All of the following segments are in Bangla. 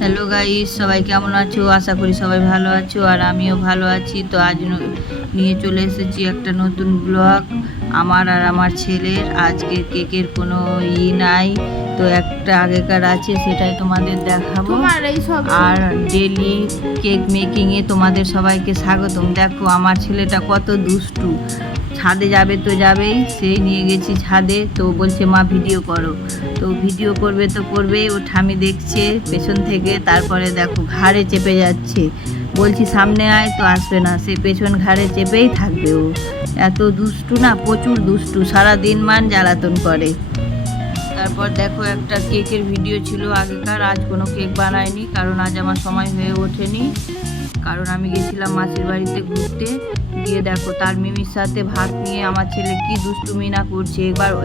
হ্যালো গাইস, সবাই কেমন আছো? আশা করি সবাই ভালো আছো, আর আমিও ভালো আছি। তো আজ নিয়ে চলে এসেছি একটা নতুন ব্লগ আমার আর আমার ছেলের। আজকে কেকের কোনো নাই, তো একটা আগেকার আছে, সেটাই তোমাদের দেখাবো। আর ডেলি কেক মেকিংয়ে তোমাদের সবাইকে স্বাগতম। দেখো আমার ছেলেটা কত দুষ্টু, ছাদে যাবে তো যাবেই, সেই নিয়ে গেছি ছাদে। তো বলছে মা ভিডিও করো, তো ভিডিও করবে তো করবেই। ও ঠামি দেখছে পেছন থেকে, তারপরে দেখো ঘাড়ে চেপে যাচ্ছে। বলছি সামনে আয়, তো আসবে না, সে পেছন ঘাড়ে চেপেই থাকবে। ও এত দুষ্টু না, প্রচুর দুষ্টু, সারাদিন মান জ্বালাতন করে। তারপর দেখো একটা কেকের ভিডিও ছিল আগেকার। আজ কোনো কেক বানায়নি, কারণ আজ আমার সময় হয়ে ওঠেনি, কারণ আমি গেছিলাম মাসির বাড়িতে ঘুরতে। গিয়ে দেখো তার মিমির সাথে ভাত নিয়ে আমার ছেলে কি দুষ্টুমি না করছে।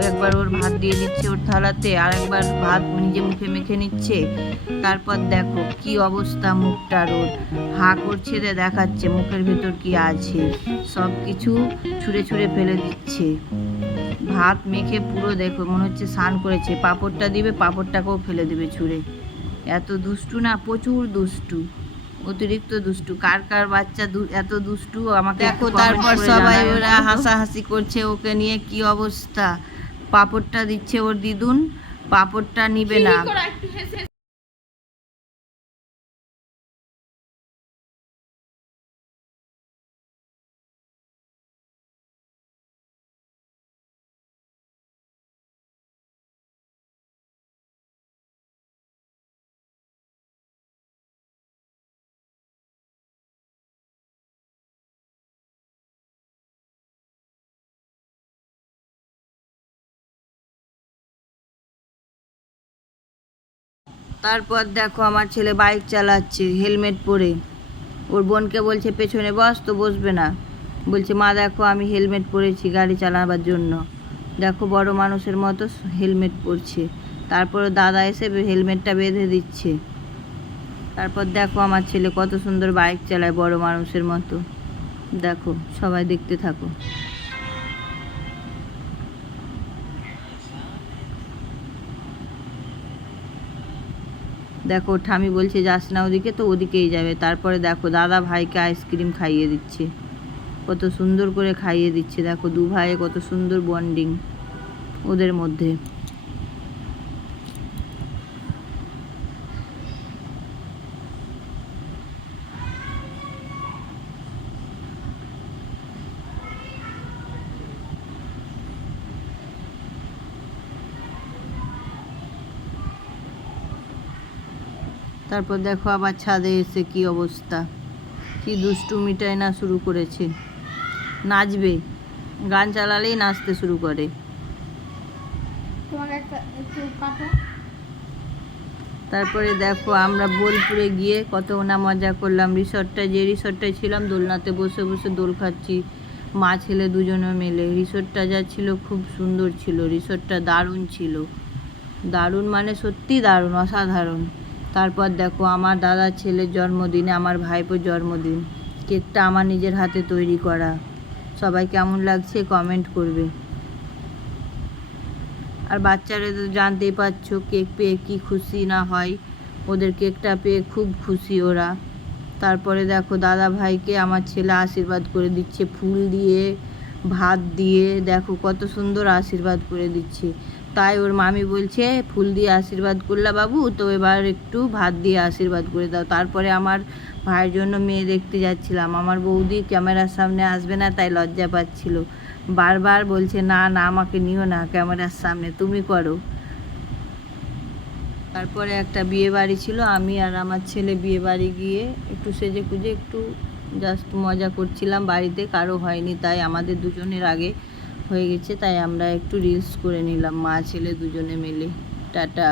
একবার ওর ভাত দিয়ে দিচ্ছে ওর থালাতে, আর একবার ভাত নিজে মুখে মেখে নিচ্ছে। তারপর দেখো কি অবস্থা মুখটার, ওর হা করছে, দেখাচ্ছে মুখের ভেতর কি আছে, সব কিছু ছুঁড়ে ছুঁড়ে ফেলে দিচ্ছে। ভাত মেখে পুরো দেখো মনে হচ্ছে স্নান করেছে। পাঁপড়টা দিবে, পাঁপড়টাকেও ফেলে দেবে ছুঁড়ে। এত দুষ্টু না, প্রচুর দুষ্টু, অতিরিক্ত দুষ্টু। কার কার বাচ্চা এত দুষ্টু আমাকে দেখো। তারপর সবাই ওরা হাসাহাসি করছে ওকে নিয়ে, কি অবস্থা। পাঁপড়টা দিচ্ছে ওর দিদুন, পাঁপড়টা নিবে না। তারপর দেখো আমার ছেলে বাইক চালাচ্ছে হেলমেট পরে। ওর বোনকে বলছে পেছনে বস, তো বসবে না। বলছে মা দেখো আমি হেলমেট পরেছি গাড়ি চালাবার জন্য। দেখো বড় মানুষের মতো হেলমেট পরছে। তারপরে দাদা এসে হেলমেটটা বেঁধে দিচ্ছে। তারপর দেখো আমার ছেলে কত সুন্দর বাইক চালায় বড় মানুষের মতো। দেখো, সবাই দেখতে থাকো। দেখো ঠামি বলছে যাস না ওদিকে, তো ওদিকেই যাবে। তারপরে দেখো দাদা ভাইকে আইসক্রিম খাইয়ে দিচ্ছে, কত সুন্দর করে খাইয়ে দিচ্ছে। দেখো দু ভাইয়ে কত সুন্দর বন্ডিং ওদের মধ্যে। তারপর দেখো আবার ছাদে এসে কি অবস্থা, কি দুষ্টুমিটাই না শুরু করেছে। নাচবে, গান চালালেই নাচতে শুরু করে। তারপরে দেখো আমরা বোলপুরে গিয়ে কত না মজা করলাম। যে রিসর্টটায় ছিলাম, দোলনাতে বসে বসে দোল খাচ্ছি মা ছেলে দুজনে মিলে। রিসর্টটা যা ছিল খুব সুন্দর ছিল, রিসর্টটা দারুণ ছিল, দারুণ মানে সত্যি দারুণ, অসাধারণ। তারপর দেখো আমার দাদার ছেলের জন্মদিনে, আমার ভাইপোর জন্মদিন, কেকটা আমার নিজের হাতে তৈরি করা। সবাই কেমন লাগছে কমেন্ট করবে। আর বাচ্চারা তো জানতেই পারছো কেক পেয়ে কি খুশি না হয়, ওদের কেকটা পেয়ে খুব খুশি ওরা। তারপরে দেখো দাদা ভাইকে আমার ছেলে আশীর্বাদ করে দিচ্ছে ফুল দিয়ে, ভাত দিয়ে। দেখো কত সুন্দর আশীর্বাদ করে দিচ্ছে। তাই ওর মামি বলছে ফুল দিয়ে আশীর্বাদ করলা বাবু, তো এবার একটু ভাত দিয়ে আশীর্বাদ করে দাও। তারপরে আমার ভাইয়ের জন্য মেয়ে দেখতে যাচ্ছিলাম। আমার বৌদি ক্যামেরার সামনে আসবে না, তাই লজ্জা পাচ্ছিল, বারবার বলছে না না আমাকে নিও না ক্যামেরার সামনে, তুমি করো। তারপরে একটা বিয়ে বাড়ি ছিল, আমি আর আমার ছেলে বিয়ে বাড়ি গিয়ে একটু সেজে গুজে একটু জাস্ট মজা করছিলাম। বাড়িতে কারো হয়নি, তাই আমাদের দুজনের আগে হয়ে গেছে, তাই আমরা একটু রিলস করে নিলাম মা ছেলে দুজনে মিলে। টাটা।